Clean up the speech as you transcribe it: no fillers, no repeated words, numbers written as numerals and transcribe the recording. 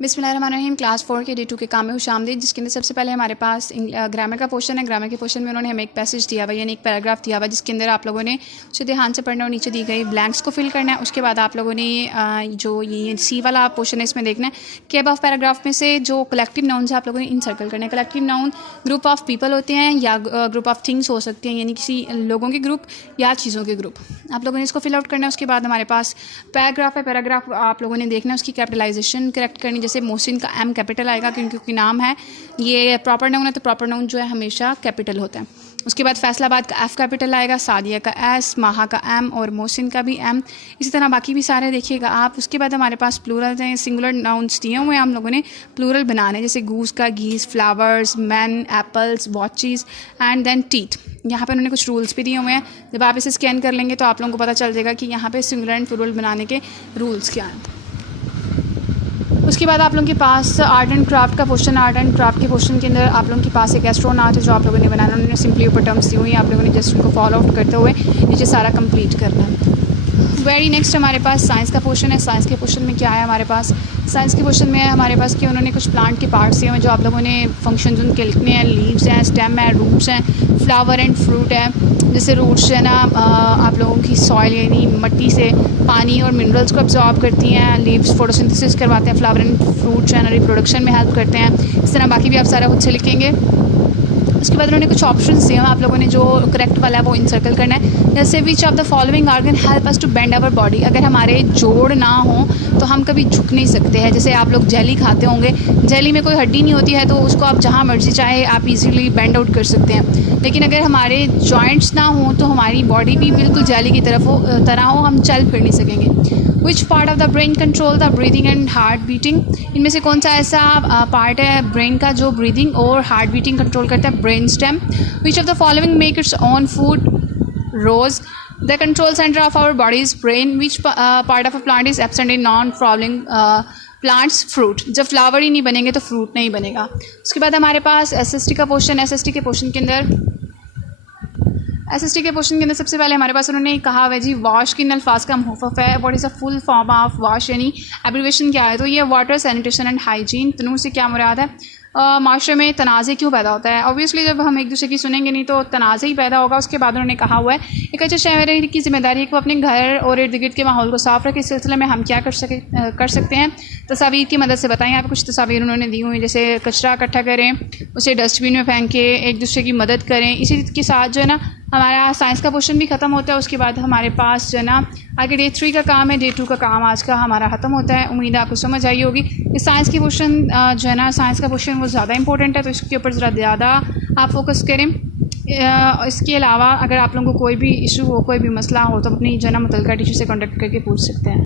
बिस्मिल्लाहिर्रहमानिर्रहीम। क्लास 4 के डे 2 के काम में खुशामदीद, जिसके अंदर सबसे पहले हमारे पास ग्रामर का पोर्शन है। ग्रामर के पोर्शन में उन्होंने हमें एक पैसेज दिया हुआ, यानी एक पैराग्राफ दिया हुआ, जिसके अंदर आप लोगों ने उसे ध्यान से पढ़ना और नीचे दी गई ब्लैंक्स को फिल करना है। उसके बाद आप लोगों ने जो ये सी वाला पोर्शन है इसमें देखना है कि अब पैराग्राफ में से जो कलेक्टिव नाउन्स है आप लोगों ने इन सर्कल करना है। Collective noun group of people होते हैं या ग्रुप ऑफ थिंग्स हो सकते हैं, यानी किसी लोगों के ग्रुप या चीज़ों के ग्रुप। आप लोगों ने इसको फिल आउट करना है। उसके बाद हमारे पास पैराग्राफ है। पैराग्राफ आप लोगों ने देखना है, उसकी कैपिटलाइजेशन करेक्ट करनी। जैसे मोहसिन का एम कैपिटल आएगा क्योंकि नाम है, ये प्रॉपर नाउन है तो प्रॉपर नाउन जो है हमेशा कैपिटल होता है। उसके बाद फैसलाबाद का एफ कैपिटल आएगा, सादिया का एस, माहा का एम और मोहसिन का भी एम। इसी तरह बाकी भी सारे देखिएगा आप। उसके बाद हमारे पास प्लूरल हैं, सिंगुलर नाउन्स दिए हुए हैं, हम लोगों ने प्लूरल बनाने हैं। जैसे गूस का geese, flowers, man, apples, watches and then teeth. यहाँ पे उन्होंने कुछ रूल्स भी दिए हुए हैं। जब आप इसे स्कैन कर लेंगे तो आप लोगों को पता चल जाएगा कि यहाँ पे सिंगुलर एंड प्लूरल बनाने के रूल्स क्या हैं। उसके बाद आप लोगों के पास आर्ट एंड क्राफ्ट का पोर्शन। आर्ट एंड क्राफ्ट के पोर्शन के अंदर आप लोगों के पास एक एस्ट्रोनॉट है जो आप लोगों ने बनाना। उन्होंने सिंपली ऊपर टर्म्स दी हुई हैं, आप लोगों ने जस्ट उनको फॉलो आउट करते हुए नीचे सारा कंप्लीट करना है। वेरी नेक्स्ट हमारे पास साइंस का पोर्शन है। साइंस के पोर्शन में क्या है हमारे पास? साइंस के पोर्शन में है हमारे पास कि उन्होंने कुछ प्लांट के पार्ट्स दिए हुए हैं जो आप लोगों ने फंक्शन उनके लिखने हैं। लीव्स हैं, स्टेम है, रूट्स हैं, फ्लावर एंड फ्रूट है। जैसे रूट्स जो है ना आप लोगों की सॉइल यानी मिट्टी से पानी और मिनरल्स को अब्जॉर्ब करती हैं। लीव्स फोटोसिंथेसिस करवाते हैं। फ्लावर एंड फ्रूट जो है ना रिप्रोडक्शन में हेल्प करते हैं। इस तरह बाकी भी आप सारा खुद से लिखेंगे। उसके बाद उन्होंने कुछ ऑप्शंस दिए हैं, आप लोगों ने जो करेक्ट वाला है वो इंसर्कल करना है। जैसे which of the following organ help us to bend our body. अगर हमारे जोड़ ना हो तो हम कभी झुक नहीं सकते हैं। जैसे आप लोग जेली खाते होंगे, जेली में कोई हड्डी नहीं होती है तो उसको आप जहाँ मर्जी चाहे आप इजीली बेंड आउट कर सकते हैं। लेकिन अगर हमारे जॉइंट्स ना हो तो हमारी बॉडी भी बिल्कुल जेली की तरह हो, हम चल फिर नहीं सकेंगे। विच part of the brain control the breathing and heart beating. इनमें से कौन सा ऐसा पार्ट है ब्रेन का जो ब्रीदिंग और हार्ट बीटिंग कंट्रोल करता है? Brain stem. Which of the following make its own food? Rose. The control centre of our body is brain. Which part of a plant is absent in non flowering plants? Fruit. जब flower ही नहीं बनेंगे तो fruit नहीं बनेगा। उसके बाद हमारे पास एसएसटी का पोर्शन। एसएसटी के पोर्शन के अंदर सबसे पहले हमारे पास उन्होंने कहा हुआ जी वॉश किन अल्फाज का मुहफ़्फ़ है। What is a full form of wash, यानी एब्रीविएशन क्या है? तो ये water, sanitation and hygiene. Tanur से क्या मुराद है? माशरे में तनाज़े क्यों पैदा होता है? ऑब्वियसली जब हम एक दूसरे की सुनेंगे नहीं तो तनाज़े ही पैदा होगा। उसके बाद उन्होंने कहा हुआ है एक अच्छे शहरी की जिम्मेदारी है कि वो अपने घर और इर्द गिर्द के माहौल को साफ़ रखें। इस सिलसिले में हम क्या कर सकते हैं? तस्वीर की मदद से बताएं। आप कुछ तस्वीर उन्होंने दी हुई, जैसे कचरा इकट्ठा करें, उसे डस्टबिन में फेंकें, एक दूसरे की मदद करें। इसी के साथ जो है ना हमारा साइंस का पोर्शन भी ख़त्म होता है। उसके बाद हमारे पास जो है ना आगे डे 3 का काम है। डे 2 का काम आज का हमारा ख़त्म होता है। उम्मीद है आपको समझ आई होगी। इस साइंस की पोर्शन जो है ना साइंस का पोर्शन वो ज़्यादा इंपॉर्टेंट है तो इसके ऊपर ज़रा ज़्यादा आप फोकस करें। इसके अलावा अगर आप लोगों को कोई भी इशू हो, कोई भी मसला हो तो अपनी जो है ना मुतल्लिका टीचर से कॉन्टेक्ट करके पूछ सकते हैं।